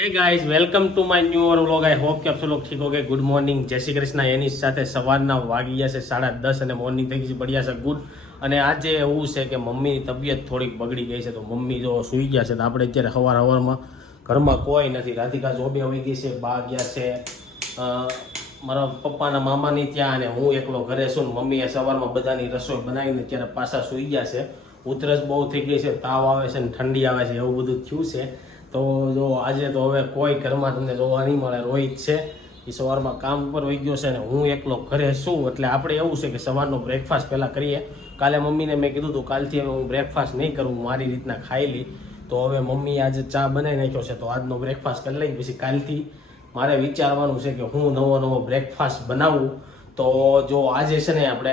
Hey guys welcome to my new our vlog I hope કે આપ સૌ log ઠીક હોગે. ગુડ મોર્નિંગ જય શ્રી કૃષ્ણ. એની સાથે સવારના વાગી ગયા છે સાડા દસ અને મોર્નિંગ થઈ ગઈ છે. બઢિયા છે. ગુડ અને આજે એવું છે કે મમ્મીની તબિયત થોડીક બગડી ગઈ છે. તો મમ્મી જો સૂઈ ગયા છે. તો આપણે અત્યારે સવાર સવારમાં ઘરમાં કોઈ નથી. રાધિકા જોબે આવી ગઈ છે. બા ગયા છે. મારા પપ્પાના મામાની ત્યાં અને હું એકલો ઘરે છું. મમ્મીએ સવારમાં બધાની રસોઈ બનાવીને અત્યારે પાછા સૂઈ ગયા છે. ઉધરસ બહુ થઈ ગઈ છે. તાવ આવે છે ને ઠંડી આવે છે. એવું બધું થયું છે. તો જો આજે તો હવે કોઈ ઘરમાં તમને જોવા નહીં મળે, રોહિત છે. એ સવારમાં કામ ઉપર વહી ગયો છે ને હું એકલો ઘરે છું, એટલે આપણે એવું છે કે સવારનો બ્રેકફાસ્ટ પહેલાં કરીએ. કાલે મમ્મીને મેં કીધું હતું કાલથી હવે હું બ્રેકફાસ્ટ નહીં કરું મારી રીતના ખાઈ લી તો હવે મમ્મી આજે ચા બનાવી નાખ્યો છે, તો આજનો બ્રેકફાસ્ટ કરી લઈ, પછી કાલથી મારે વિચારવાનું છે કે હું નવો નવો બ્રેકફાસ્ટ બનાવું. તો જો આજે છે ને આપણે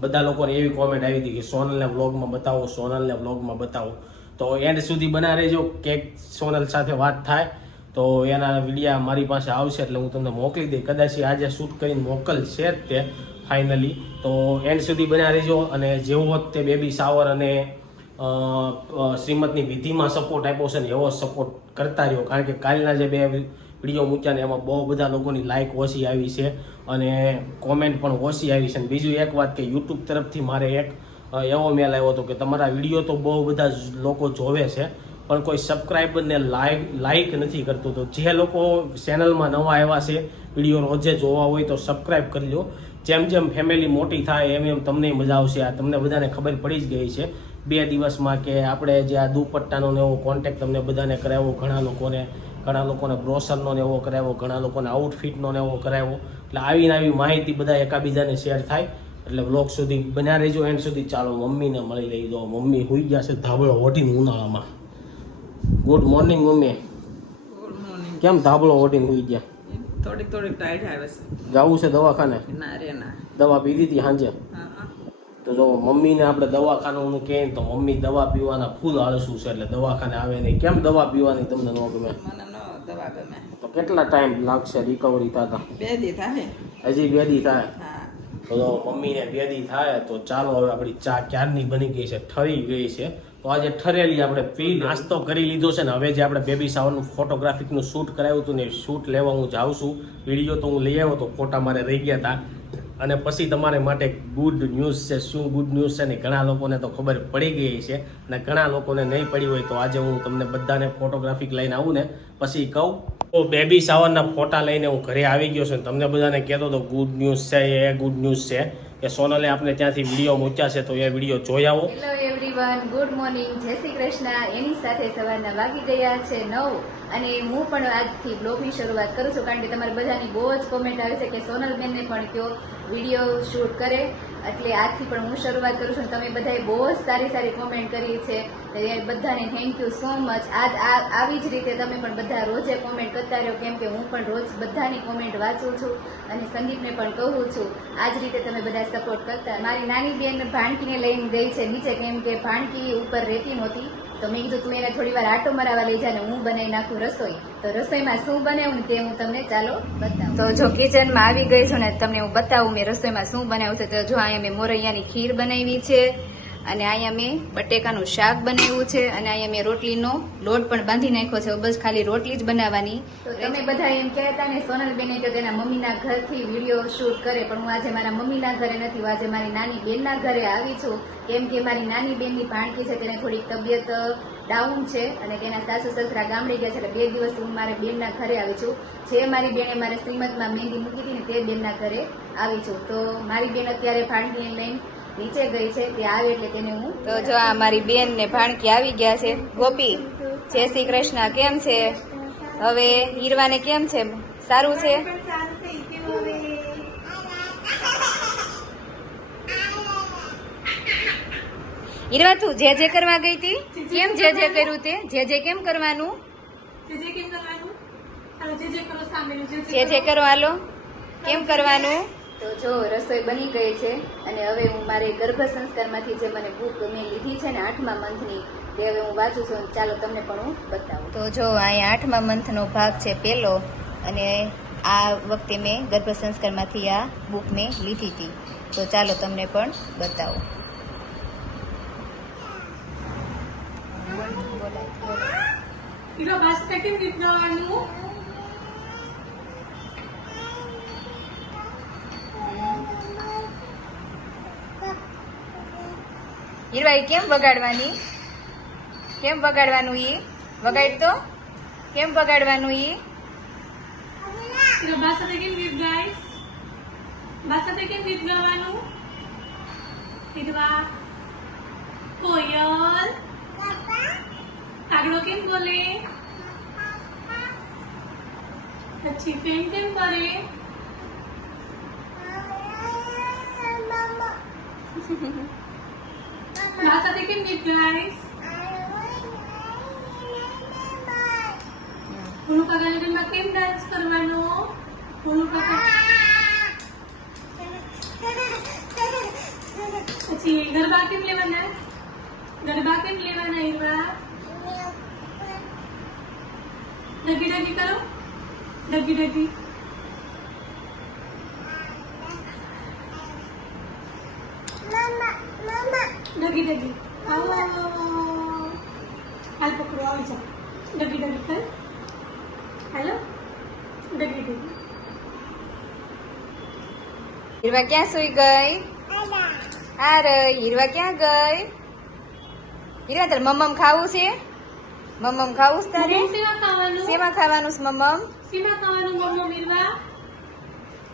બધા લોકોને એવી કોમેન્ટ આવી હતી કે સોનલને વ્લોગમાં બતાવો, સોનલને વ્લોગમાં બતાવો. તો એન્ડ સુધી બના રહેજો. કેક સોનલ સાથે વાત થાય તો એના વિડીયા મારી પાસે આવશે એટલે હું તમને મોકલી દઈ કદાચ આજે શૂટ કરીને મોકલશે જ તે ફાઇનલી તો એન્ડ સુધી બના રહેજો અને જેવો તે બેબી શાવર અને શ્રીમતની વિધિમાં સપોર્ટ આપ્યો છે ને એવો સપોર્ટ કરતા રહ્યો. કારણ કે કાલના જે બે વીડિયો મૂક્યા ને એમાં બહુ બધા લોકોની લાઇક ઓછી આવી છે અને કોમેન્ટ પણ ઓછી આવી છે. અને બીજું એક વાત કે યુટ્યુબ તરફથી મારે એક એવો મેલ આવ્યો હતો કે તમારા વીડિયો તો બહુ બધા લોકો જોવે છે, પણ કોઈ સબસ્ક્રાઈબરને લાઈક લાઈક નથી કરતું તો જે લોકો ચેનલમાં નવા આવ્યા છે વીડિયો રોજે જોવા હોય તો સબસ્ક્રાઈબ કરી લો. જેમ જેમ ફેમિલી મોટી થાય એમ એમ તમને મજા આવશે. આ તમને બધાને ખબર પડી જ ગઈ છે. બે દિવસમાં કે આપણે જે આ દુપટ્ટાનો ને એવો કોન્ટેક્ટ તમને બધાને કરાવ્યો, ઘણા લોકોને ઘણા લોકોને બ્રોસરનો ને એવો કરાવ્યો, ઘણા લોકોને આઉટફિટનો ને એવો કરાવ્યો. એટલે આવીને આવી માહિતી બધા એકાબીજાને શેર થાય. એટલે વ્લોગ સુધી બન્યા રહેજો એન્ડ સુધી. ચાલો મમ્મીને મળી લઈ દો મમ્મી હોઈ ગયા છે ધાબળો ઓઢીને ઉનાળામાં. Good morning mummy. કેમ ધાબળો ઓઢીને હોઈ ગયા? થોડીક થોડીક ટાઈટ આવે છે. જવું છે દવાખાને? ના રે ના. દવા પીધી હતી સાંજે? તો જો મમ્મીને આપણે દવાખાનું કહે તો મમ્મી દવા પીવાના ફૂલ આળસુ છે એટલે દવાખાને આવે નહીં. કેમ દવા પીવાની તમને ન ગમે? તો કેટલા ટાઈમ લાગશે રિકવરી થતા? બે દી થાય. હજી બે દી થાય. તો મમ્મીને બે દી થાય તો ચાલો હવે આપણી ચા ક્યારની બની ગઈ છે? ઠરી ગઈ છે. તો આજે ઠરેલી આપણે પી નાસ્તો કરી લીધો છે ને હવે જે આપણે બેબી શાવરનું ફોટોગ્રાફિકનું શૂટ કરાવ્યું હતું ને શૂટ લેવા હું જાઉં છું. વીડિયો તો હું લઈ આવ્યો તો ફોટા મારે રહી ગયા હતા. અને પછી તમારે માટે ગુડ ન્યૂઝ છે, શું ગુડ ન્યૂઝ છે ને ઘણા લોકોને તો ખબર પડી ગઈ છે અને ઘણા લોકોને નહીં પડી હોય તો આજે હું તમને બધાને ફોટોગ્રાફિક લઈને આવું ને પછી કહું. તો બેબી શાવરના ફોટા લઈને હું ઘરે આવી ગયો છું તમને બધાને કહેતો તો ગુડ ન્યૂઝ છે, એ ગુડ ન્યૂઝ છે. કે સોનલે આપણે ત્યાંથી વીડિયો મૂક્યા છે તો એ વીડિયો જોઈ આવો. હેલો એવરીવન ગુડ મોર્નિંગ જય શ્રી કૃષ્ણ. એની સાથે સવારના વાગી ગયા છે નવ. અને હું પણ આજથી બ્લોગની શરૂઆત કરું છું, કારણ કે તમારી બધાની બહુ જ કોમેન્ટ આવે છે કે સોનલબેનને પણ કયો વીડિયો શૂટ કરે. એટલે આજથી પણ હું શરૂઆત કરું છું તમે બધાએ બહુ જ સારી સારી કોમેન્ટ કરી છે. બધાને થેન્ક યુ સો મચ આજ આવી જ રીતે તમે પણ બધા રોજે કોમેન્ટ કરતા રહ્યો કેમ કે હું પણ રોજ બધાની કોમેન્ટ વાંચું છું અને સંદીપને પણ કહું છું આ જ રીતે તમે બધા સપોર્ટ કરતા મારી નાની બેન ભાણકીને લઈને ગઈ છે નીચે, કેમ કે ભાણકી ઉપર રહેતી નહોતી. તો મેં કીધું, તું એને થોડી વાર આટો મરાવા લઈ જાય હું બનાવી નાખું રસોઈ. તો રસોઈમાં શું બનાવ્યું ને તે હું તમને ચાલો બતાવું. તો જો કિચનમાં આવી ગઈ છું ને, તમને હું બતાવું મેં રસોઈમાં શું બનાવ્યું છે. તો જો અહીંયા મેં મોરૈયાની ખીર બનાવી છે અને અહીંયા મેં બટેકાનું શાક બનાવ્યું છે અને અહીંયા મેં રોટલીનો લોટ પણ બાંધી નાખ્યો છે. બસ ખાલી રોટલી જ બનાવવાની. તો તમે બધા એમ કહેતા ને સોનલબેને કે તેના મમ્મીના ઘરથી વીડિયો શૂટ કરે, પણ હું આજે મારા મમ્મીના ઘરે નથી. હું આજે મારી નાની બેનના ઘરે આવી છું. કેમ કે મારી નાની બેનની ભાણકી છે, તેને થોડીક તબિયત ડાઉન છે અને તેના સાસુ સસરા ગામડે ગયા છે, એટલે બે દિવસ હું મારા બેનના ઘરે આવી છું. જે મારી બેને મારે શ્રીમદમાં મહેંદી મૂકી હતી ને તે બેનના ઘરે આવી છું. તો મારી બેન અત્યારે ભાણકીને લઈને નીચે ગઈ છે તે આવે એટલે તેને હું તો જો આ મારી બેન ને ભાણકી આવી ગયા છે. ગોપી જય શ્રી કૃષ્ણ કેમ છે? હવે હીરવાને કેમ છે? સારું છે? હીરવા તું જે જે કરવા ગઈ હતી? કેમ જે જે કર્યું તે? જે જે કેમ કરવાનું? જે જે કરો હાલો. કેમ કરવાનું? તો જો રસોઈ બની ગઈ છે અને હવે હું મારે ગર્ભ સંસ્કારમાંથી જે મને બુક મેં લીધી છે ને આઠમા મંથની તે હવે હું વાંચું છું. ચાલો તમને પણ હું બતાવું. તો જો અહીંયા આઠમા મંથનો ભાગ છે પહેલો અને આ વખતે મેં ગર્ભ સંસ્કારમાંથી આ બુક મેં લીધી હતી. તો ચાલો તમને પણ બતાવો. બોલાય ભાસ્કર કેમ ગીત ગાવાનું હીરવાઈ કેમ વગાડવાની? કેમ વગાડવાનું ઈ? વગાડ તો. કેમ વગાડવાનું ઈ? બા સાથે કેમ ગીત ગાઈશ? બા સાથે કેમ ગીત ગાવાનું? હિરવા કોયલ. કાગડો કેમ બોલે? પછી ફેન કેમ કરે? સાથે કેમ ગીત ગાઈશ ભોલુ કાકા લગ્નમાં કેમ ડાન્સ કરવાનો ભોલુ કાકા પછી ગરબા કેમ લેવાના ગરબા કેમ લેવાના એવા હીરવા ક્યાં સુઈ ગઈ આ રહી હીરવા ક્યાં ગઈ હીરવા તારે મમ્મમ ખાવું છે મમ્મમ ખાવું છે તારે મમ્મમ સેવા ખાવાનું શેમાં ખાવાનું છે મમ્મમ સેમાં ખાવાનું મમ્મમ મીરવા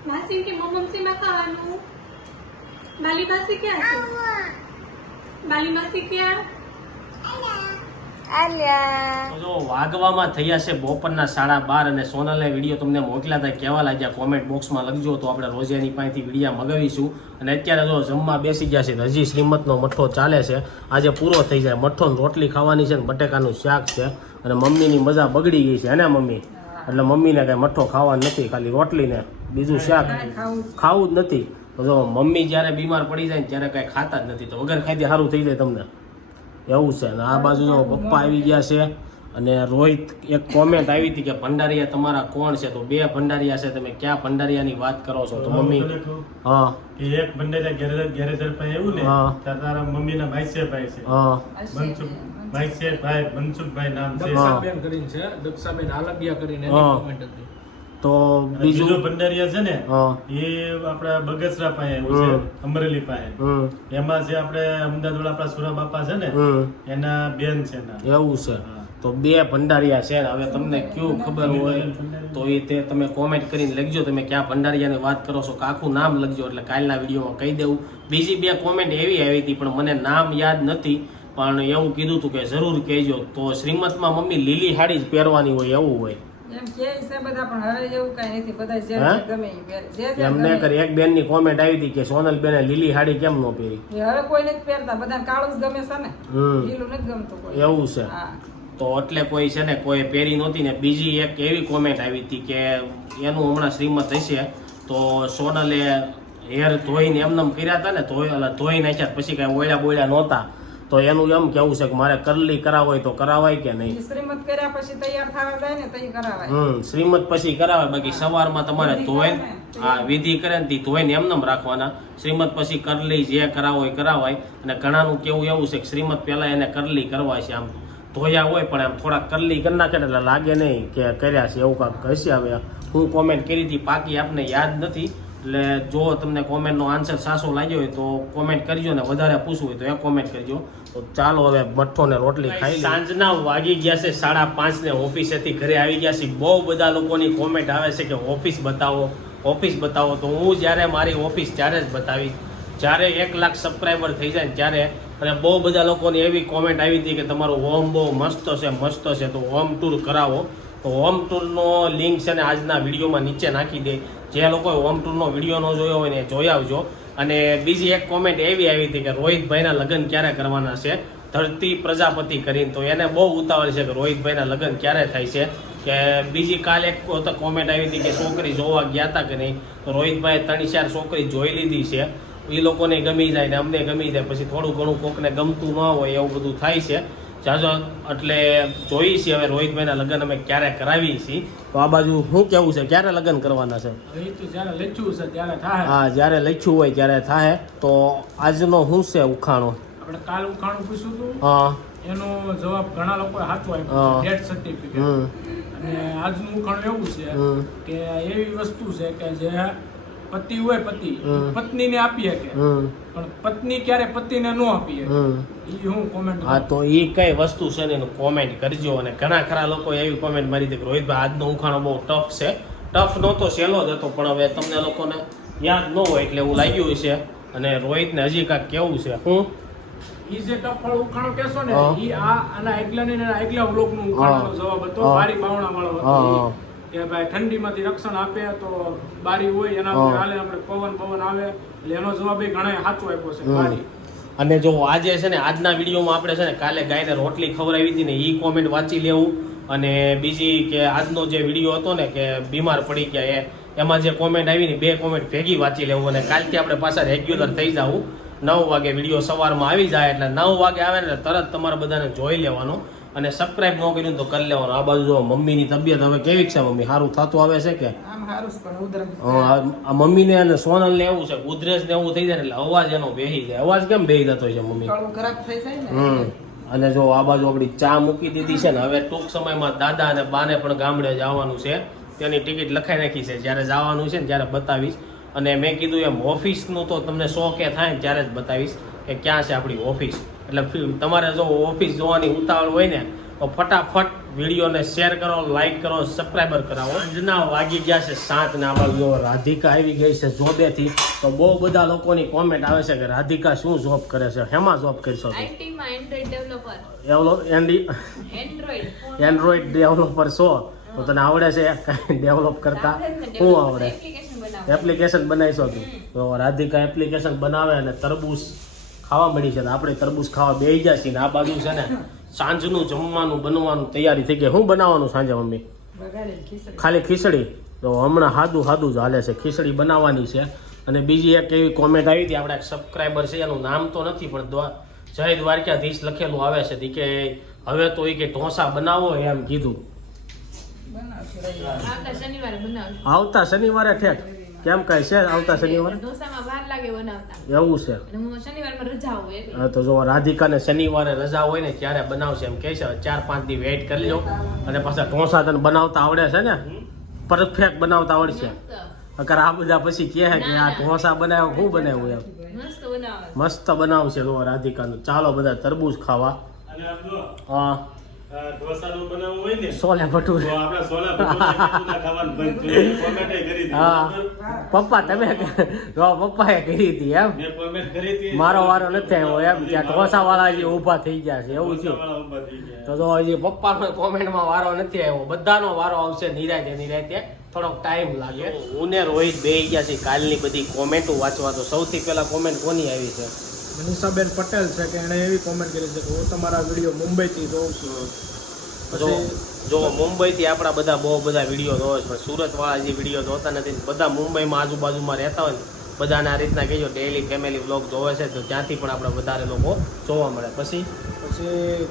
માસી કે મમ્મમ સેમાં ખાવાનું બાલી માસી ક્યાં છે બાલી માસી ક્યાં આલ્યા તો જો વાગવામાં થયા છે બપોરના સાડા બાર અને સોનલને વીડિયો તમને મોકલ્યા હતા કેવા લાગ્યા કોમેન્ટ બોક્સમાં લખજો. તો આપણે રોજે પાસેથી વિડીયા મગાવીશું. અને અત્યારે જો જમવા બેસી ગયા છે તો હજી શ્રીમતનો મઠ્ઠો ચાલે છે. આજે પૂરો થઈ જાય. મઠ્ઠો ને રોટલી ખાવાની છે ને બટેકાનું શાક છે. અને મમ્મીની મજા બગડી ગઈ છે હે ને મમ્મી? એટલે મમ્મીને કાંઈ મઠ્ઠો ખાવાનું નથી ખાલી રોટલીને. બીજું શાક ખાવું જ નથી. તો જો મમ્મી જ્યારે બીમાર પડી જાય ને ત્યારે કાંઈ ખાતા જ નથી. તો વગર ખાઈ સારું થઈ જાય તમને. એવું છે. અને આ બાજુ જો પપ્પા આવી ગયા છે અને રોહિત એક કોમેન્ટ આવી હતી કે ભંડારીયા તમારા કોણ છે? તો બે ભંડારીયા છે. તમે ક્યાં ભંડારીયાની વાત કરો છો? તો મમ્મી હા. કે એક બંને ઘેરે ઘેરેધર પાસે એવું ને. ત્યાં તારા મમ્મીના ભાઈ ભાઈ છે. હા. મનસુખ ભાઈ છે ભાઈ મનસુખભાઈ નામ છે. દક્ષાબેન કરીને છે. દક્ષાબેન આલબિયા કરીને કોમેન્ટ હતી. તો બીજું ભંડારીયા છે ને એ આપણા બગસરા પાસે છે અમરેલી પાસે. એમાં જે આપણે અમદાવાદ આપણા સુરા બાપા છે ને એના બેન છે એવું છે. તો બે ભંડારિયા છે. હવે તમને કયું ખબર હોય તો એ તે તમે કોમેન્ટ કરીને લખજો. તમે ક્યાં ભંડારીયાની વાત કરો છો આખું નામ લખજો. એટલે કાલના વિડીયોમાં કહી દેવું. બીજી બે કોમેન્ટ એવી આવી હતી પણ મને નામ યાદ નથી. પણ એવું કીધું હતું કે જરૂર કહેજો. તો શ્રીમતમાં મમ્મી લીલી સાડી જ પહેરવાની હોય એવું હોય. એમ કે છે બધા પણ હવે એવું કઈ નથી. બધા જે હે? જે ગમે ઈ પહેરે. જે જે એમને કરી. એક બેનની કોમેન્ટ આવી હતી કે સોનલ બેને લીલી સાડી કેમ નો પહેરી? હવે કોઈ નથી પહેરતા. બધાને કાળું જ ગમે છે ને. હમ. લીલું નથી ગમતું કોઈ. એવું છે. તો એટલે કોઈ છે ને કોઈ પહેરી નહોતી ને. બીજી એક એવી કોમેન્ટ આવી હતી કે એનું હમણાં શ્રીમત હશે. તો સોનલે હેર ધોઈને એમને કર્યા હતા ને ધોઈ ધોઈ નાખ્યા પછી કાંઈ ઓળ્યા બોળ્યા નહોતા. તો એનું એમ કેવું છે કે મારે કરલી કરાવ હોય તો કરાવાય કે નહીં? શ્રીમત કર્યા પછી તૈયાર થવા જાય ને તઈ કરાવાય. હમ શ્રીમત પછી કરાવાય બાકી સવારમાં તમારે ધોઈ હા વિધિ કરે ને તી ધોઈને એમનેમ રાખવાના. શ્રીમત પછી કરલી જે કરાવો હોય કરાવાય. અને ઘણાનું કેવું એવું છે કે શ્રીમત પહેલાં એને કરલી કરવા છે આમ. ધોયા હોય પણ આમ થોડા કરલી કરી નાખે એટલે લાગે નહીં કે કર્યા છે એવું કાંક હશે હવે. હું કોમેન્ટ કરી હતી પાકી આપને યાદ નથી. એટલે જો તમને કોમેન્ટનો આન્સર સાસો લાગ્યો હોય તો કોમેન્ટ કરજો ને વધારે પૂછવું હોય તો એ કોમેન્ટ કરજો. તો ચાલો હવે મઠ્ઠો ને રોટલી ખાઈ સાંજના વાગી ગયા છે સાડા પાંચ ને ઓફિસેથી ઘરે આવી ગયા છે બહુ બધા લોકોની કોમેન્ટ આવે છે કે ઓફિસ બતાવો ઓફિસ બતાવો. તો હું જ્યારે મારી ઓફિસ ત્યારે જ બતાવીશ. જ્યારે એક લાખ સબસ્ક્રાઈબર થઈ જાય ને ત્યારે. અને બહુ બધા લોકોની એવી કોમેન્ટ આવી હતી કે તમારું હોમ બહુ મસ્ત છે મસ્ત છે. તો હોમ ટૂર કરાવો. તો હોમ ટૂરનો લિંક છે ને આજના વિડીયોમાં નીચે નાખી દે. જે લોકોએ હોમ ટૂરનો વીડિયો ન જોયો હોય ને જોઈ આવજો. અને બીજી એક કોમેન્ટ એવી આવી હતી કે રોહિતભાઈના લગ્ન ક્યારે કરવાના છે? ધરતી પ્રજાપતિ કરીને. તો એને બહુ ઉતાવળ છે કે રોહિતભાઈના લગ્ન ક્યારે થાય છે? કે બીજી કાલે એક કોમેન્ટ આવી હતી કે છોકરી જોવા ગયા હતા કે નહીં? તો રોહિતભાઈ ત્રણ ચાર છોકરી જોઈ લીધી છે. એ લોકોને ગમી જાય ને અમને ગમી જાય. પછી થોડું ઘણું કોકને ગમતું ન હોય એવું બધું થાય છે. જાજો એટલે જોઈ છીએ હવે રોહિતભાઈના લગ્ન અમે ક્યારે કરાવીએ છીએ. તો આ બાજુ શું કેવું છે? ક્યારે લગ્ન કરવાના છે? જ્યારે લખ્યું છે ત્યારે થાય હા જ્યારે લખ્યું હોય ત્યારે થાય તો આજનો શું છે ઉખાણો? આપણે કાલ ઉખાણું પૂછ્યું હતું. હા. એનો જવાબ ઘણા લોકો સાચો. આપ્યો ડેથ સર્ટિફિકેટ અને આજનું ઉખાણું એવું છે કે એવી વસ્તુ છે કે જે પતિ હોય પતિ. પત્ની પત્નીને આપી શકે પણ પત્ની ક્યારે પતિને ન આપી શકે ઈ હું કોમેન્ટ હા તો એ કઈ વસ્તુ છે ને એનું કોમેન્ટ કરજો. અને ઘણા ખરા લોકો એવી કોમેન્ટ મારી દીધી રોહિતભાઈ આજનો ઉખાણો બહુ ટફ છે. ટફ નહોતો સહેલો જ હતો પણ હવે તમને લોકોને યાદ ન હોય એટલે એવું લાગ્યું છે અને રોહિતને હજી કાંઈક કેવું છે? હું? ઈ જે ટફળ ઉખાણો કહેશો ને. ઈ આ આના એકલા ને વ્લોગનો ઉખાણાનો હા. જવાબ હતો મારી બાવણા વાળો હતો. કે ભાઈ ઠંડીમાંથી રક્ષણ આપે તો બારી હોય એના. ઉપર હાલે આપણે પવન પવન આવે. એટલે એનો જવાબ એ ઘણા સાચો આપ્યો છે બારી. અને જો આજે છે ને આજના વિડીયોમાં આપણે છે ને કાલે ગાયને રોટલી ખવડાવી હતી ને એ કોમેન્ટ વાંચી લેવું. અને બીજી કે આજનો જે વીડિયો હતો ને કે બીમાર પડી ગયા એ એમાં જે કોમેન્ટ આવી ને બે કોમેન્ટ ભેગી વાંચી લેવું. અને કાલથી આપણે પાછા રેગ્યુલર થઈ જવું. નવ વાગે વીડિયો સવારમાં આવી જાય એટલે નવ વાગે આવે ને તરત તમારે બધાને જોઈ લેવાનો. અને સબસ્ક્રાઇબ ન કર્યું તો કરી લેવાનું. આ બાજુ જો મમ્મીની તબિયત હવે કેવી છે મમ્મી? સારું થતું આવે છે કે? આ મમ્મીને અને સોનલ ને એવું છે ઉધરસ ને એવું થઈ જાય એટલે અવાજ એનો બેહી જાય. અવાજ કેમ બેહી જતો છે મમ્મી? હમ. અને જો આ બાજુ આપણી ચા મૂકી દીધી છે ને હવે ટૂંક સમયમાં દાદા અને બાને પણ ગામડે જવાનું છે. તેની ટિકિટ લખાઈ નાખી છે. જ્યારે જવાનું છે ને ત્યારે બતાવીશ. અને મેં કીધું એમ ઓફિસનું તો તમને શોખ એ થાય ત્યારે જ બતાવીશ કે ક્યાં છે આપણી ઓફિસ. એટલે તમારે જો ઓફિસ જોવાની ઉતાવળ હોય ને તો ફટાફટ વિડીયોને શેર કરો લાઈક કરો સબસ્ક્રાઈબર કરાવો. આજના વાગી ગયા છે સાત ને આ જો રાધિકા આવી ગઈ છે જોબેથી તો બહુ બધા લોકોની કોમેન્ટ આવે છે કે રાધિકા શું જોબ કરે છે? હેમાં જોબ કરશો તું? આઈટીમાં android developer andy android android developer છો? તો તને આવડે છે? કાંઈ ડેવલપ કરતા? શું આવડે? એપ્લિકેશન બનાવ એપ્લિકેશન બનાવીશો તું. તો રાધિકા એપ્લિકેશન બનાવે અને તરબૂચ ખાવા મળી છે આપણે તરબૂચ ખાવા બેસી જાય છીએ ને આ બાજુ છે ને સાંજનું જમવાનું બનવાનું તૈયારી થઈ ગઈ. શું બનાવવાનું સાંજે મમ્મી? ખાલી ખીચડી? તો હમણાં સાદું સાદું જ હાલે છે. ખીચડી બનાવવાની છે. અને બીજી એક એવી કોમેન્ટ આવી હતી આપણા સબસ્ક્રાઈબર છે એનું નામ તો નથી પણ જય દ્વારકાધીશ લખેલું આવે છે. કે હવે તો એ કે ઢોસા બનાવો એમ કીધું. આવતા શનિવારે ઠેક. કેમ કાંઈ છે આવતા શનિવારે? ઢોસામાં વાર લાગે બનાવતા. એવું છે. અને હું શનિવારમાં રજા હોય એટલે હા, તો જો રાધિકાને શનિવારે રજા હોય ને ત્યારે બનાવશે એમ કહે છે. ચાર પાંચ દી વેઇટ કરી લો અને પાછા ઢોસા તને બનાવતા આવડે છે ને? પરફેક્ટ બનાવતા આવડશે. અગર આ બધા પછી કહે કે આ ઢોસા બનાવ્યો શું બનાવ્યું એમ? મસ્ત બનાવશે જો રાધિકાનું. ચાલો બધા તરબૂચ ખાવા. હા. ઢોસાનું બનાવવું હોય ને સોલે તો આપણે સોલા ભટુરે ખાવાનું બંધ કર્યું. કોમેન્ટ કરી દીધી હા. પપ્પા તમે જો પપ્પાએ કરી હતી એમ? મેં કોમેન્ટ કરી હતી. મારો વારો નથી આવ્યો એમ ત્યાં ઢોસા વાળા જે ઊભા થઈ ગયા છે એવું છે. તો ઊભા થઈ ગયા. તો જો હજી પપ્પાનો કોમેન્ટમાં વારો નથી આવ્યો. બધાનો વારો આવશે નિરાતે નિરાતે. થોડોક ટાઈમ લાગે. હું ને રોહિત બે ગયા છે. કાલની બધી કોમેન્ટો વાંચવા. તો સૌથી પહેલા કોમેન્ટ કોની આવી છે? મનીષાબેન પટેલ છે કે એણે એવી કોમેન્ટ કરી છે કે હું તમારા વીડિયો મુંબઈથી જોઉં છું. જો પછી જો મુંબઈથી આપણા બધા બહુ બધા વીડિયો જોવે છે પણ સુરત વાળા જે વીડિયો જોતા નથી બધા મુંબઈમાં આજુબાજુમાં રહેતા હોય ને બધાને આ રીતના કહેજો ડેઈલી ફેમિલી વ્લોગ જોવે છે તો ત્યાંથી પણ આપણે વધારે લોકો જોવા મળે. પછી? પછી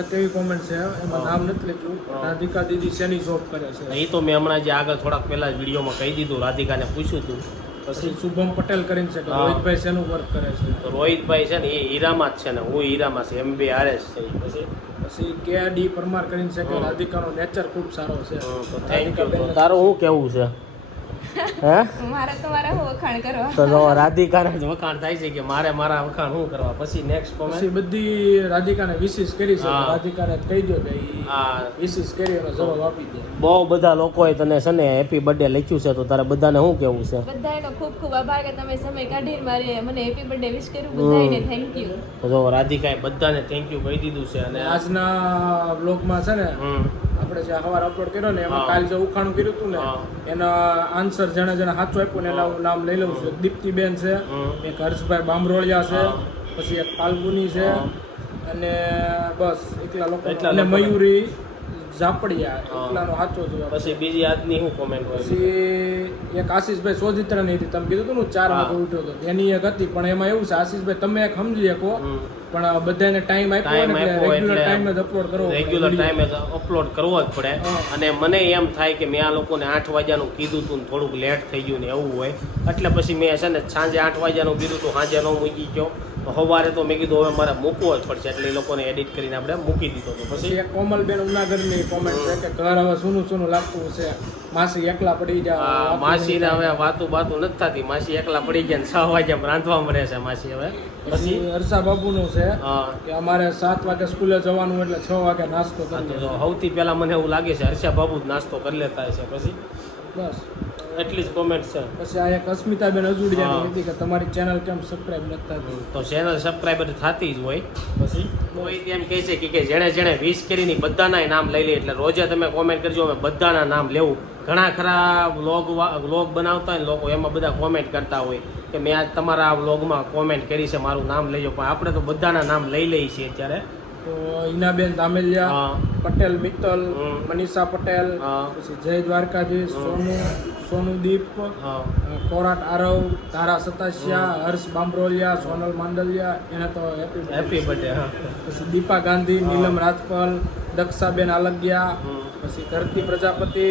એક એવી કોમેન્ટ છે એમાં નામ નથી લીધું. રાધિકા દીદી શેની જોબ કરે છે? એ તો મેં હમણાં જે આગળ થોડાક પહેલા જ વિડીયોમાં કહી દીધું રાધિકાને પૂછ્યું હતું પછી શુભમ પટેલ કરીને છે. રોહિતભાઈ શેનું વર્ક કરે છે. તો રોહિતભાઈ છે ને એ હીરામાં જ છે ને હું હીરામાં છે એમ બી આરએસ છે. પછી પછી કે ડી પરમાર કરીને છે કે. રાધિકાનો નેચર ખૂબ સારો છે. તો થેન્ક યુ તારું શું કેવું છે? હે? મારે તમારા વખાણ કરવા? તો રાધિકાના જ વખાણ થાય છે કે મારે મારા વખાણ શું કરવા? પછી નેક્સ્ટ પછી કોમેન્ટ બધી રાધિકાને વિશિષ કરી છે. રાધિકાને કહી દો કે ઈ હા. વિશિષ કરી એનો જવાબ આપી દે બહુ બધા લોકોએ તને છે ને હેપી બર્થડે લખ્યું છે તો તારે બધાને શું કેવું છે? બધાનો ખૂબ ખૂબ આભાર કે તમે સમય કાઢીને મારી મને હેપી બર્થડે વિશ કર્યું. બધાને થેન્ક યુ તો જો રાધિકાએ બધાને થેન્ક યુ કહી દીધું છે અને આજ આજના બ્લોગમાં છે ને આપણે જે હવાર અપલોડ કર્યો ને એમાં કાલ જે ઉખાણું કર્યું હતું ને એનો આન્સર જેને જેને સાચો આપ્યું ને એના હું નામ લઈ લઉં છું. દીપ્તિબેન છે. એક હર્ષભાઈ બામરોળિયા છે પછી એક પાલગુની છે અને બસ એકલા લોકો અને મયુરી. ઝાપડિયા. એકલાનો સાચો જવાબ પછી બીજી આજની શું કોમેન્ટ પછી એક આશીષભાઈ સોજિત્રાની હતી. તમે કીધું હતું ને ચાર. વાગે ઉઠ્યો હતો. એની એક હતી પણ એમાં એવું છે આશીષભાઈ તમે એક સમજી શકો. પણ બધાને ટાઈમ આપ્યો ટાઈમ ને રેગ્યુલર ટાઈમ જ અપલોડ કરવો રેગ્યુલર ટાઈમે જ અપલોડ કરવો જ પડે. અને મને એમ થાય કે મેં આ લોકોને આઠ વાગ્યાનું કીધું હતું ને થોડુંક લેટ થઈ ગયું ને એવું હોય. એટલે પછી મેં છે ને સાંજે આઠ વાગ્યાનું કીધું હતું સાંજે ન મૂકી ગયો. સવારે તો મેં કીધું હવે મારે મૂકવો જ પડશે એટલે એ લોકોને એડિટ કરીને આપણે મૂકી દીધો તો પછી? એક કોમલબેન ઉનાગઢની કોમેન્ટ છે કે ઘર હવે સૂનું સૂનું લાગતું છે માસી એકલા પડી જાય માસીને હવે વાતું બાતું નથી થતી માસી એકલા પડી ગયા ને છ વાગ્યા રાંધવા મળે છે માસી હવે. પછી? અરસા હર્ષા બાબુનું છે કે અમારે સાત વાગે સ્કૂલે જવાનું એટલે છ વાગે નાસ્તો કરતો કરી તો સૌથી પહેલા મને એવું લાગે છે હર્ષા બાબુ જ નાસ્તો કરી લેતા હશે પછી? બસ. એટલી જ કોમેન્ટ છે. પછી આ એક અસ્મિતાબેન અજુડિયા. હતી કે તમારી ચેનલ કેમ સબસ્ક્રાઇબ નથી થતી? તો ચેનલ સબસ્ક્રાઈબર થતી જ હોય. પછી? કોઈ એમ કહે છે કે કે જેણે જેણે વીસ કરીને બધાના નામ લઈ લે. એટલે રોજે તમે કોમેન્ટ કરજો અમે બધાના નામ લેવું. ઘણા ખરા વ્લોગ વ્લોગ બનાવતા હોય લોકો એમાં બધા કોમેન્ટ કરતા હોય કે મેં આજ તમારા આ વ્લોગમાં કોમેન્ટ કરી છે મારું નામ લઈ જાઓ પણ આપણે તો બધાના નામ લઈ લઈએ છીએ અત્યારે. હિનાબેન ધામેલિયા પટેલ મિત્તલ મનીષા પટેલ પછી જય દ્વારકાધીશ. સોનુ સોનુદીપ કોરાટ આરવ ધારા સતાસિયા હર્ષ બાંભરોલિયા સોનલ માંડલિયા એને તો હેપી હેપી બર્થડે પછી દીપા ગાંધી નીલમ રાજપલ દક્ષાબેન આલગિયા પછી Dharti Prajapati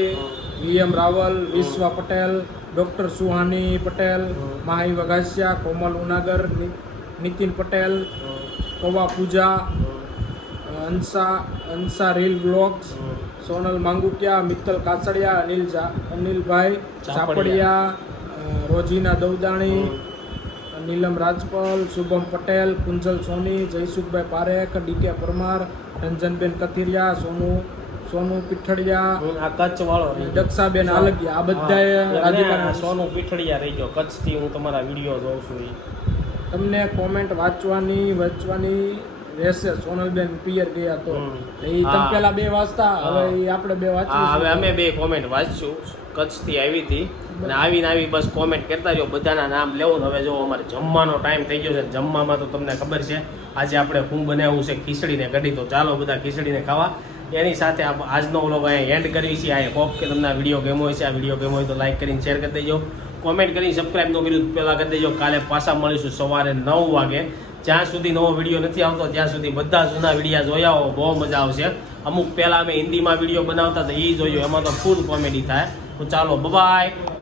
VM Raval Vishwa Patel doctor Suhani Patel Mahi Vaghasiya Komal Unagar Nitin Patel Kova Pooja Ansa Hansa reel blogs Sonal Mangukiya Mittal Kachadiya Anil Anilbhai Chapadiya. Rozina Daudani Neelam Rajpal Shubham Patel Kunjal Soni Jaysukhbhai Parekh DK Parmar Ranjanben Kathiriya Sonu Sonu Pithadiya આ કચ્છ વાળો દક્ષાબેન આલગિયા આ બધાએ સોનું પીઠડિયા રહી ગયો. કચ્છથી હું તમારા વીડિયો જોઉં છું તમને કોમેન્ટ વાંચવાની વાંચવાની રહેશે સોનલબેન પિયર ગયા તો. એ તમે પેલા બે વાંચતા હવે આપણે બે હા હવે અમે બે કોમેન્ટ વાંચશું. કચ્છથી આવી હતી. અને આવીને આવી બસ કોમેન્ટ કરતા રહ્યો. બધાના નામ લેવો ને હવે જો અમારે જમવાનો ટાઈમ થઈ ગયો છે. જમવામાં તો તમને ખબર છે. આજે આપણે શું બનાવ્યું છે ખીચડીને કઢી. તો ચાલો બધા ખીચડીને ખાવા. એની સાથે આજનો વ્લોગ અહીંયા એન્ડ કરવી છે આઈ હોપ કે તમને આ વીડિયો ગેમો હોય છે આ વીડિયો ગેમો હોય તો લાઈક કરીને શેર કરી દેજો. કોમેન્ટ કરીને સબસ્ક્રાઈબ ન કર્યું પહેલાં કરી દેજો. કાલે પાછા મળીશું સવારે નવ વાગે. જ્યાં સુધી નવો વીડિયો નથી આવતો, ત્યાં સુધી બધા જૂના વિડીયા જોયા હો બહુ મજા આવશે. અમુક પહેલાં અમે હિન્દીમાં વીડિયો બનાવતા તો એ જોયો, એમાં તો ફૂલ કોમેડી થાય. તો ચાલો બાય